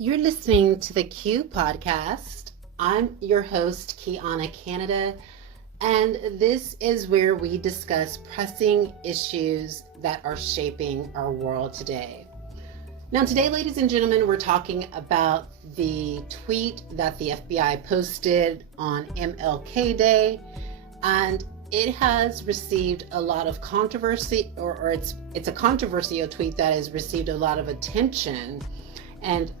You're listening to the Q podcast. I'm your host, Kiana Canada, and this is where we discuss pressing issues that are shaping our world today. Now, today, ladies and gentlemen, we're talking about the tweet that the FBI posted on MLKDay, and it has received a lot of controversy, or it's a controversial tweet that has received a lot of attention, and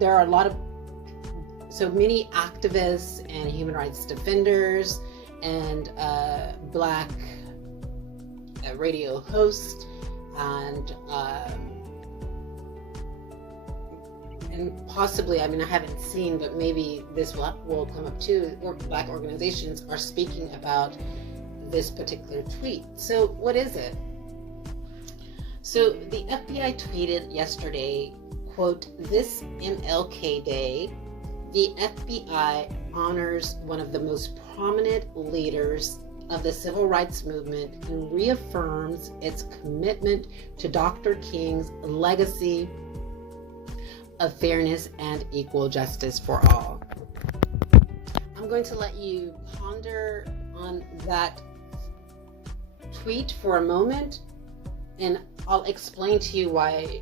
there are many activists and human rights defenders and Black radio hosts and possibly, I haven't seen, but maybe this will come up too, Black organizations are speaking about this particular tweet. So what is it? So the FBI tweeted yesterday, quote, "This MLK Day, the FBI honors one of the most prominent leaders of the civil rights movement and reaffirms its commitment to Dr. King's legacy of fairness and equal justice for all." I'm going to let you ponder on that tweet for a moment, and I'll explain to you why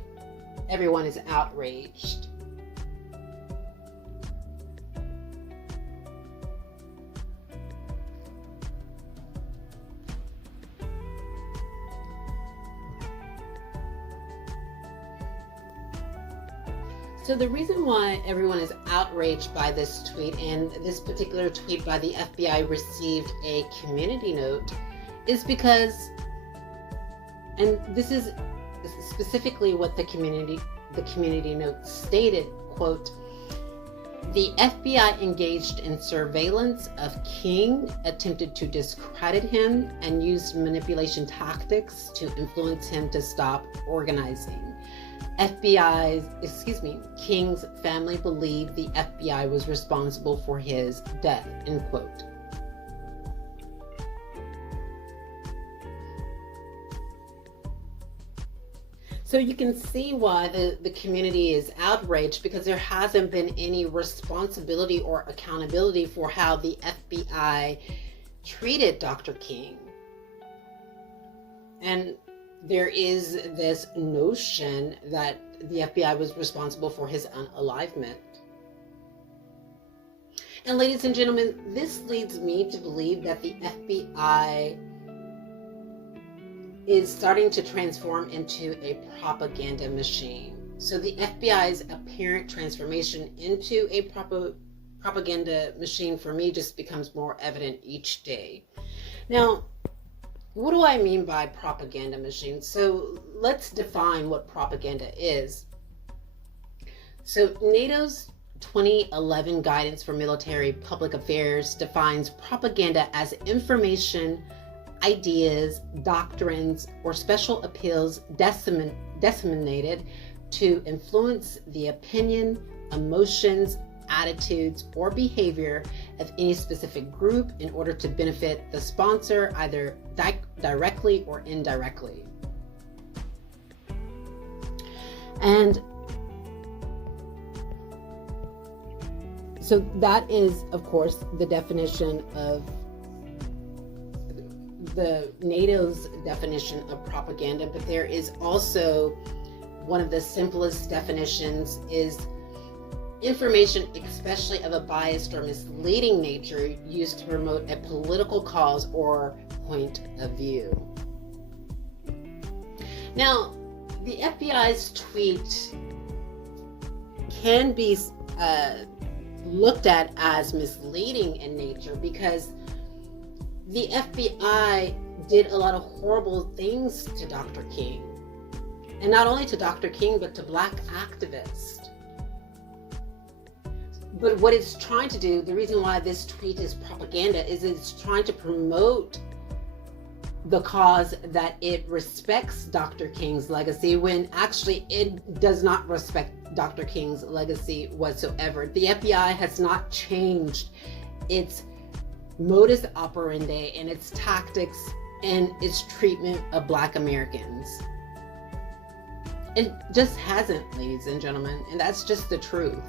everyone is outraged. So the reason why everyone is outraged by this tweet, and this particular tweet by the FBI received a community note, is because, and this is specifically what the community note stated, quote, "The FBI engaged in surveillance of King, attempted to discredit him, and used manipulation tactics to influence him to stop organizing. King's family believed the FBI was responsible for his death," end quote. So you can see why the community is outraged, because there hasn't been any responsibility or accountability for how the FBI treated Dr. King. And there is this notion that the FBI was responsible for his unalivement. And ladies and gentlemen, this leads me to believe that the FBI is starting to transform into a propaganda machine. So the FBI's apparent transformation into a propaganda machine for me just becomes more evident each day. Now, what do I mean by propaganda machine? So let's define what propaganda is. So NATO's 2011 Guidance for Military Public Affairs defines propaganda as information, ideas, doctrines, or special appeals disseminated to influence the opinion, emotions, attitudes, or behavior of any specific group in order to benefit the sponsor, either directly or indirectly. And so that is, of course, the definition of the NATO's definition of propaganda, but there is also one of the simplest definitions is information, especially of a biased or misleading nature, used to promote a political cause or point of view. Now, the FBI's tweet can be looked at as misleading in nature, because the FBI did a lot of horrible things to Dr. King. And not only to Dr. King, but to Black activists. But what it's trying to do, the reason why this tweet is propaganda, is it's trying to promote the cause that it respects Dr. King's legacy, when actually it does not respect Dr. King's legacy whatsoever. The FBI has not changed its modus operandi and its tactics and its treatment of Black Americans. It just hasn't, ladies and gentlemen, and that's just the truth.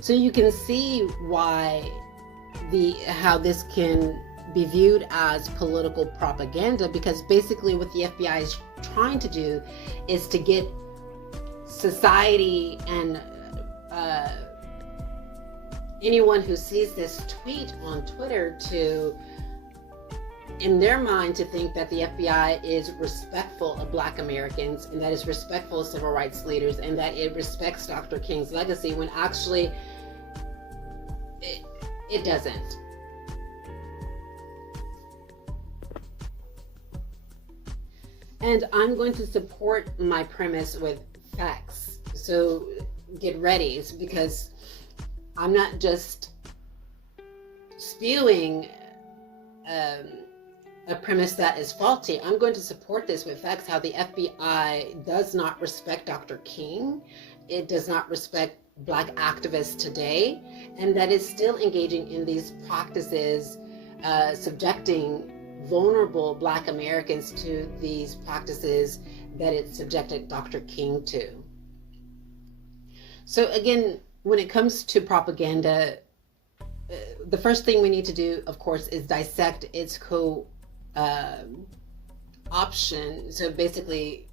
So you can see why how this can be viewed as political propaganda, because basically what the FBI is trying to do is to get society and anyone who sees this tweet on Twitter to, in their mind, to think that the FBI is respectful of Black Americans and that is respectful of civil rights leaders and that it respects Dr. King's legacy, when actually it doesn't. And I'm going to support my premise with facts. So get ready, because I'm not just spewing a premise that is faulty. I'm going to support this with facts, how the FBI does not respect Dr. King. It does not respect Black activists today, and that is still engaging in these practices, subjecting vulnerable Black Americans to these practices that it subjected Dr. King to. So again, when it comes to propaganda, the first thing we need to do, of course, is dissect its co-option. So basically,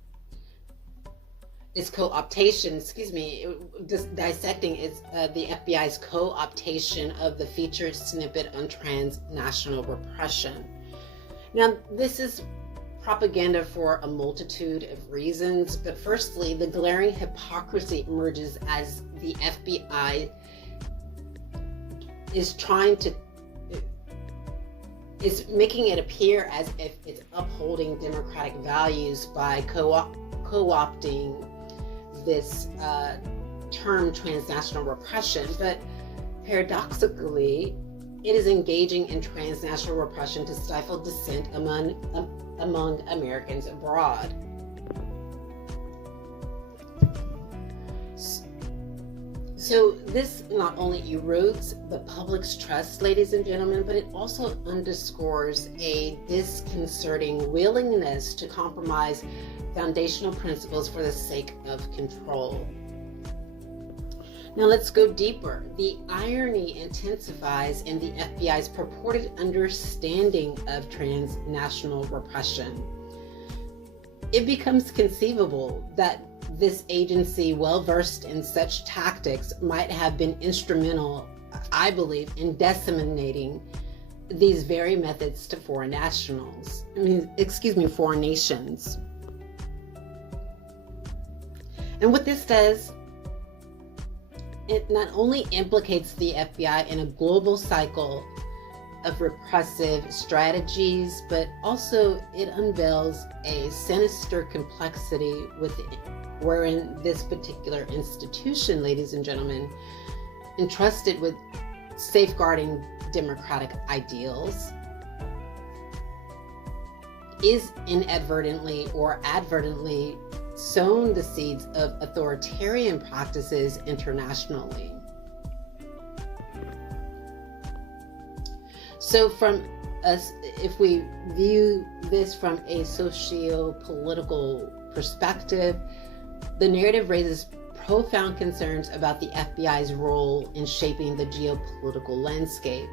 its co-optation, just dissecting its the FBI's co-optation of the featured snippet on transnational repression. Now, this is propaganda for a multitude of reasons, but firstly, the glaring hypocrisy emerges as the FBI is making it appear as if it's upholding democratic values by co-opting this term transnational repression, but paradoxically, it is engaging in transnational repression to stifle dissent among Americans abroad. So this not only erodes the public's trust, ladies and gentlemen, but it also underscores a disconcerting willingness to compromise foundational principles for the sake of control. Now let's go deeper. The irony intensifies in the FBI's purported understanding of transnational repression. It becomes conceivable that this agency, well versed in such tactics, might have been instrumental, I believe, in disseminating these very methods to foreign nations. And what this does, it not only implicates the FBI in a global cycle of repressive strategies, but also it unveils a sinister complexity wherein this particular institution, ladies and gentlemen, entrusted with safeguarding democratic ideals, is inadvertently or advertently sown the seeds of authoritarian practices internationally. So if we view this from a socio-political perspective, the narrative raises profound concerns about the FBI's role in shaping the geopolitical landscape.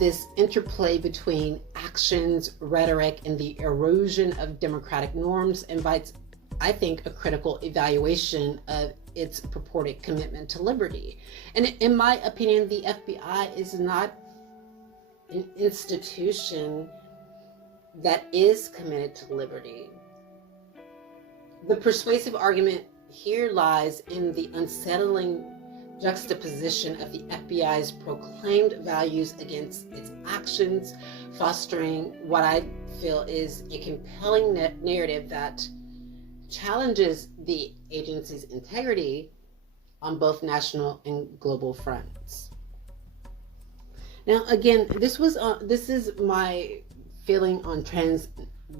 This interplay between actions, rhetoric, and the erosion of democratic norms invites, I think, a critical evaluation of its purported commitment to liberty. And in my opinion, the FBI is not an institution that is committed to liberty. The persuasive argument here lies in the unsettling juxtaposition of the FBI's proclaimed values against its actions, fostering what I feel is a compelling narrative that challenges the agency's integrity on both national and global fronts. Now, again, this is my feeling on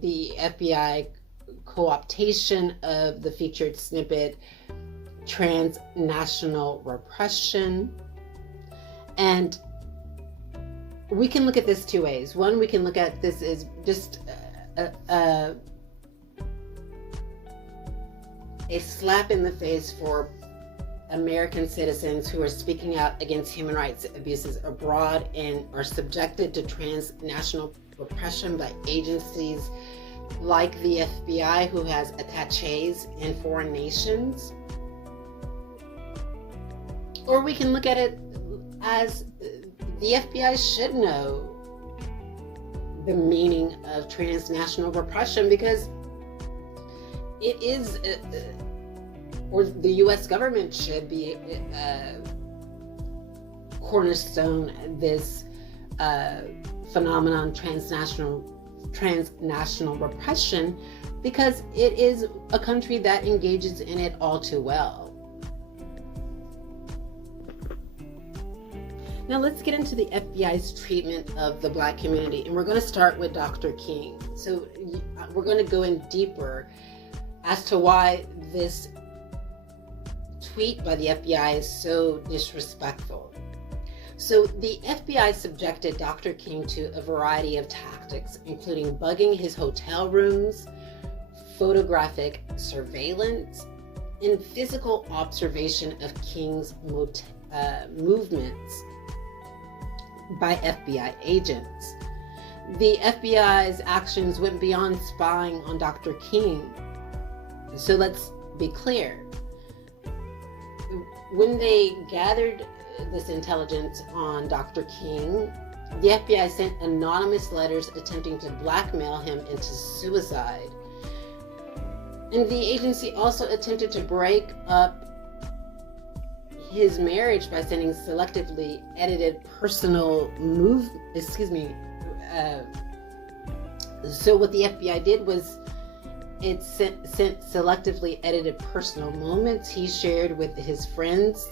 the FBI co-optation of the featured snippet, transnational repression. And we can look at this two ways. One, we can look at this as just a slap in the face for American citizens who are speaking out against human rights abuses abroad and are subjected to transnational repression by agencies like the FBI, who has attaches in foreign nations. Or we can look at it as the FBI should know the meaning of transnational repression, because it is, or the U.S. government should be cornerstone this phenomenon, transnational repression, because it is a country that engages in it all too well. Now let's get into the FBI's treatment of the Black community, and we're going to start with Dr. King. So we're going to go in deeper as to why this tweet by the FBI is so disrespectful. So the FBI subjected Dr. King to a variety of tactics, including bugging his hotel rooms, photographic surveillance, and physical observation of King's movements by FBI agents. The FBI's actions went beyond spying on Dr. King. So let's be clear. When they gathered this intelligence on Dr. King, the FBI sent anonymous letters attempting to blackmail him into suicide. And the agency also attempted to break up his marriage by sending selectively edited personal so what the FBI did was it sent selectively edited personal moments he shared with his friends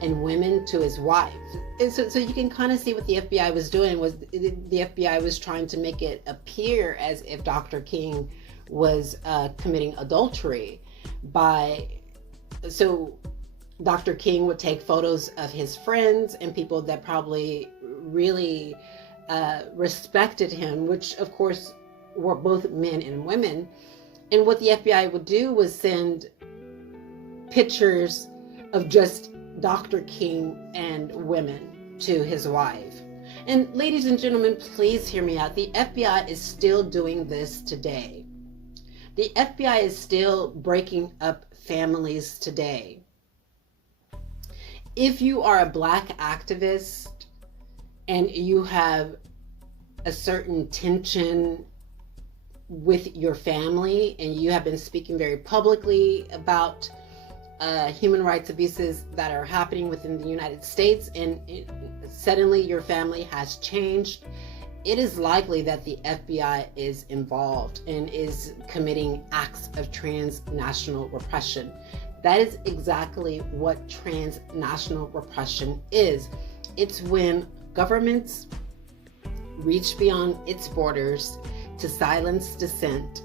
and women to his wife. And so you can kind of see what the FBI was doing. Was the FBI was trying to make it appear as if Dr. King was committing adultery so Dr. King would take photos of his friends and people that probably really respected him, which of course were both men and women. And what the FBI would do was send pictures of just Dr. King and women to his wife. And ladies and gentlemen, please hear me out. The FBI is still doing this today. The FBI is still breaking up families today. If you are a Black activist and you have a certain tension with your family and you have been speaking very publicly about human rights abuses that are happening within the United States, and suddenly your family has changed, it is likely that the FBI is involved and is committing acts of transnational repression. That is exactly what transnational repression is. It's when governments reach beyond its borders to silence dissent.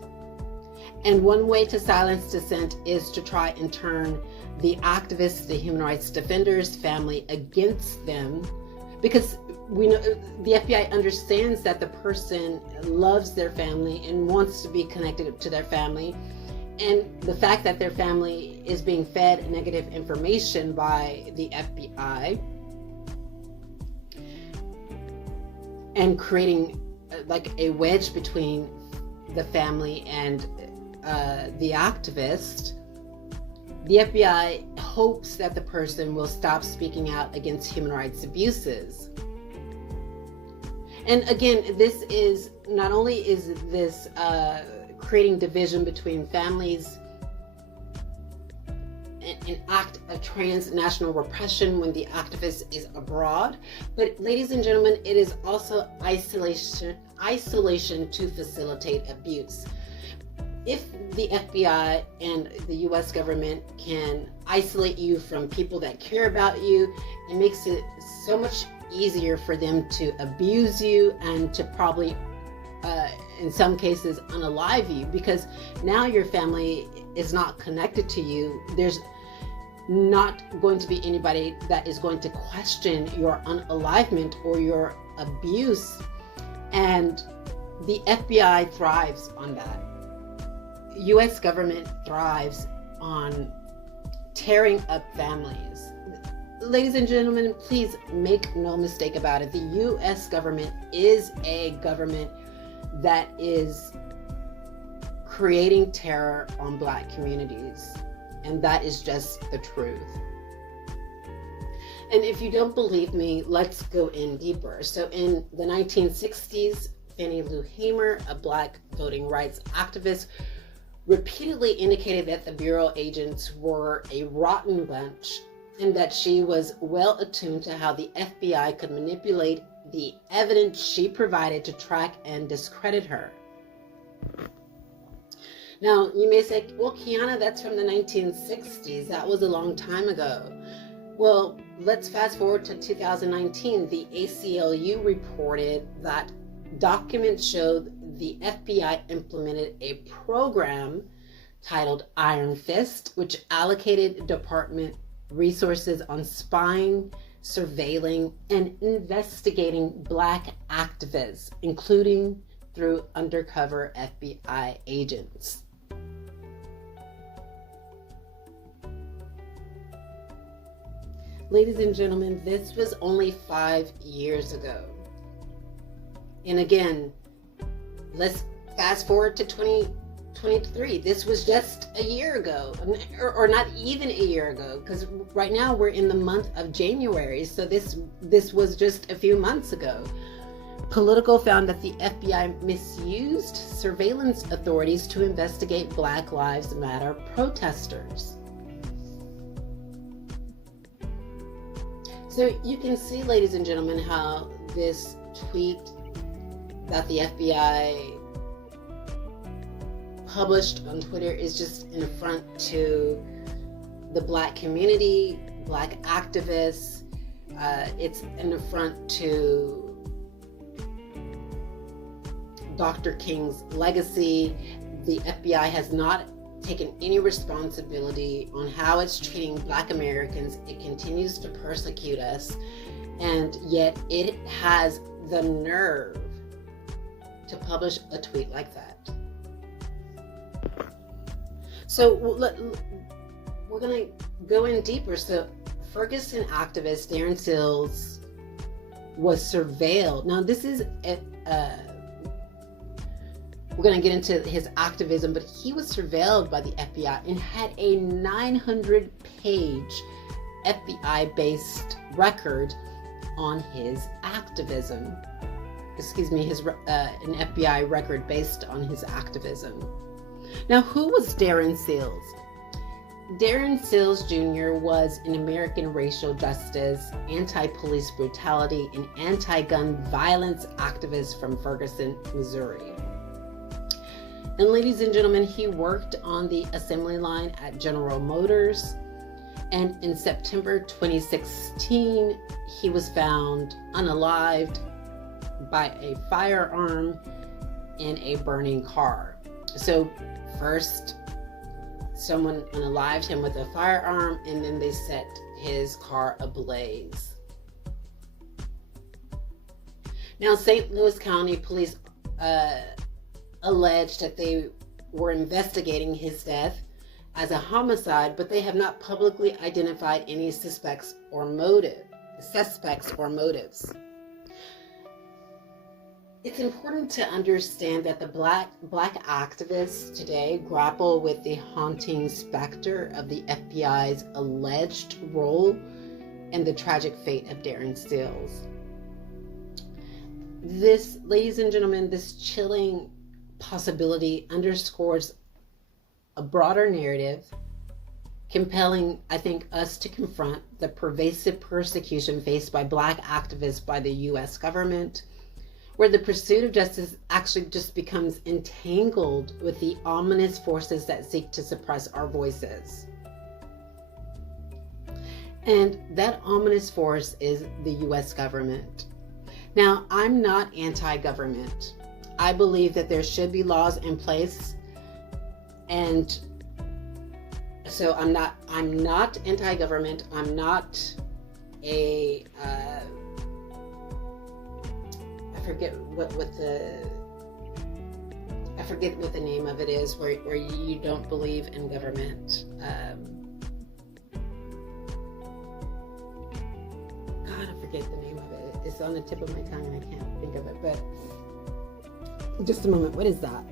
And one way to silence dissent is to try and turn the activists, the human rights defenders' family against them, because we know the FBI understands that the person loves their family and wants to be connected to their family. And the fact that their family is being fed negative information by the FBI and creating like a wedge between the family and the activist, the FBI hopes that the person will stop speaking out against human rights abuses. And again, this is not only is this creating division between families, an act of transnational repression when the activist is abroad, but ladies and gentlemen, it is also isolation to facilitate abuse. If the FBI and the US government can isolate you from people that care about you, it makes it so much easier for them to abuse you and to probably in some cases unalive you, because now your family is not connected to you. There's not going to be anybody that is going to question your unalivement or your abuse, and the FBI thrives on that. US government thrives on tearing up families. Ladies and gentlemen, please make no mistake about it. The U.S. government is a government that is creating terror on Black communities. And that is just the truth. And if you don't believe me, let's go in deeper. So in the 1960s, Fannie Lou Hamer, a Black voting rights activist, repeatedly indicated that the Bureau agents were a rotten bunch and that she was well attuned to how the FBI could manipulate the evidence she provided to track and discredit her. Now, you may say, well, Kiana, that's from the 1960s. That was a long time ago. Well, let's fast forward to 2019. The ACLU reported that documents showed the FBI implemented a program titled Iron Fist, which allocated department resources on spying, surveilling, and investigating Black activists, including through undercover FBI agents. Ladies and gentlemen, this was only 5 years ago. And again, let's fast forward to 2023. This was just a year ago, or not even a year ago, because right now we're in the month of January. So this was just a few months ago. Politico found that the FBI misused surveillance authorities to investigate Black Lives Matter protesters. So you can see, ladies and gentlemen, how this tweet that the FBI published on Twitter is just an affront to the Black community, Black activists. It's an affront to Dr. King's legacy. The FBI has not taken any responsibility on how it's treating Black Americans. It continues to persecute us, and yet it has the nerve to publish a tweet like that. So we're going to go in deeper. So Ferguson activist Darren Sills was surveilled. Now this is we're going to get into his activism, but he was surveilled by the FBI and had a 900-page FBI-based record on his activism. Excuse me, an FBI record based on his activism. Now, who was Darren Sills? Darren Sills Jr. was an American racial justice, anti-police brutality, and anti-gun violence activist from Ferguson, Missouri. And ladies and gentlemen, he worked on the assembly line at General Motors. And in September 2016, he was found unalived by a firearm in a burning car. So first, someone unalived him with a firearm, and then they set his car ablaze. Now, St. Louis County Police alleged that they were investigating his death as a homicide, but they have not publicly identified any suspects or motives. It's important to understand that the black activists today grapple with the haunting specter of the FBI's alleged role in the tragic fate of Darren Sills. This, ladies and gentlemen, this chilling possibility underscores a broader narrative, compelling, I think, us to confront the pervasive persecution faced by Black activists by the U.S. government, where the pursuit of justice actually just becomes entangled with the ominous forces that seek to suppress our voices. And that ominous force is the U.S. government. Now, I'm not anti-government. I believe that there should be laws in place, and so I'm not anti-government. I'm not a I forget what the name of it is, where you don't believe in government. It's on the tip of my tongue and I can't think of it, but just a moment. What is that?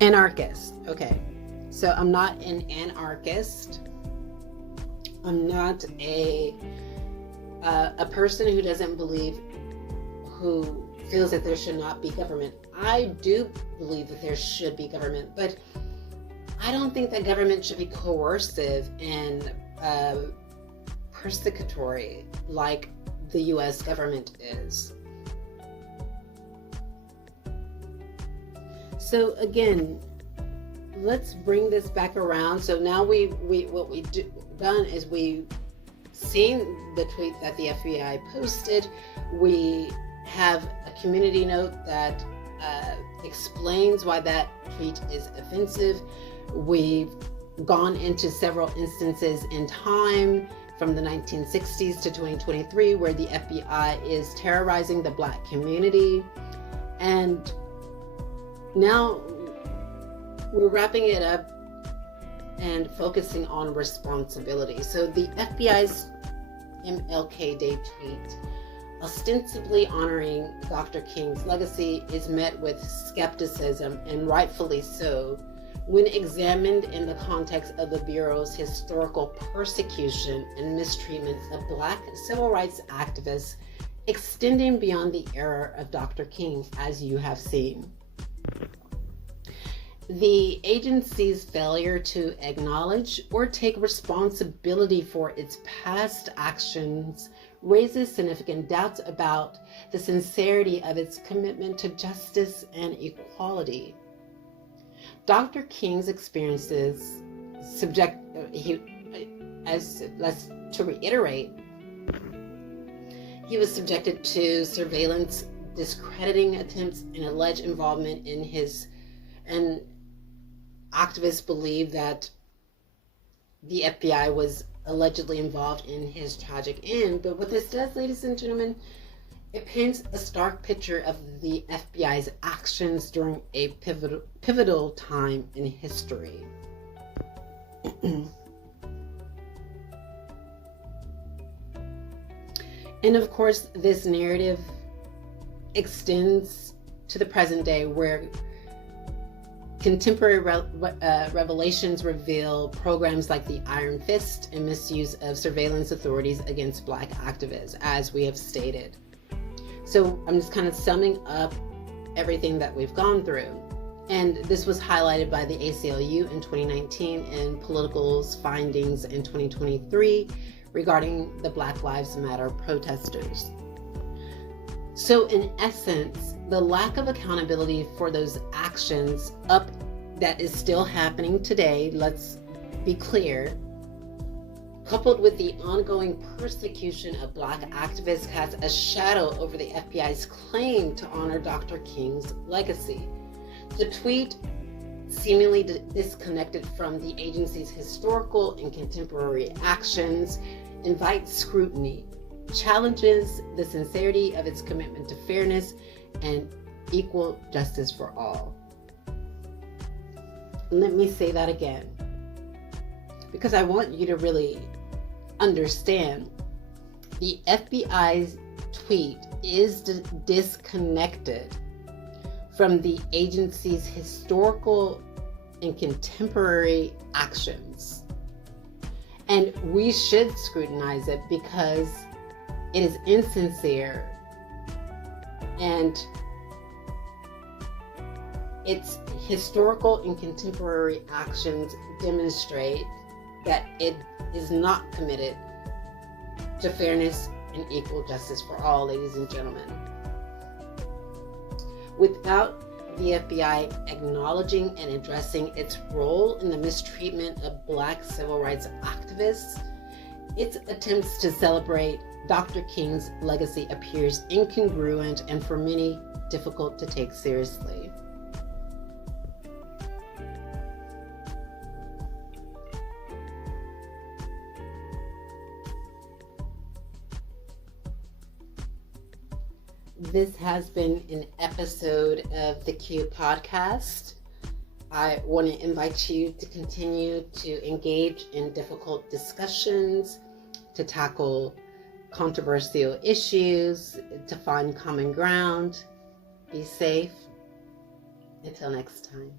Anarchist. Okay. So I'm not an anarchist. I'm not a person who doesn't believe, who feels that there should not be government. I do believe that there should be government, but I don't think that government should be coercive and persecutory like the U.S. government is. So again, let's bring this back around. So now what we've done is we've seen the tweet that the FBI posted. We have a community note that explains why that tweet is offensive. We've gone into several instances in time from the 1960s to 2023 where the FBI is terrorizing the Black community. And now we're wrapping it up and focusing on responsibility. So the FBI's MLKDay tweet, ostensibly honoring Dr. King's legacy, is met with skepticism, and rightfully so, when examined in the context of the Bureau's historical persecution and mistreatment of Black civil rights activists extending beyond the era of Dr. King, as you have seen. The agency's failure to acknowledge or take responsibility for its past actions raises significant doubts about the sincerity of its commitment to justice and equality. Dr. King's experiences to reiterate, he was subjected to surveillance, discrediting attempts, and alleged involvement in and activists believe that the FBI was allegedly involved in his tragic end. But what this does, ladies and gentlemen, it paints a stark picture of the FBI's actions during a pivotal time in history. And of course, this narrative extends to the present day, where contemporary revelations reveal programs like the Iron Fist and misuse of surveillance authorities against Black activists, as we have stated. So I'm just kind of summing up everything that we've gone through. And this was highlighted by the ACLU in 2019 and Politico's findings in 2023 regarding the Black Lives Matter protesters. So in essence, the lack of accountability for those actions that is still happening today, let's be clear, coupled with the ongoing persecution of Black activists, casts a shadow over the FBI's claim to honor Dr. King's legacy. The tweet, seemingly disconnected from the agency's historical and contemporary actions, invites scrutiny, challenges the sincerity of its commitment to fairness and equal justice for all. Let me say that again, because I want you to really understand. The FBI's tweet is disconnected from the agency's historical and contemporary actions. And we should scrutinize it because it is insincere, and its historical and contemporary actions demonstrate that it is not committed to fairness and equal justice for all, ladies and gentlemen. Without the FBI acknowledging and addressing its role in the mistreatment of Black civil rights activists, its attempts to celebrate Dr. King's legacy appears incongruent and for many difficult to take seriously. This has been an episode of the Q Podcast. I want to invite you to continue to engage in difficult discussions, to tackle controversial issues, to find common ground. Be safe. Until next time.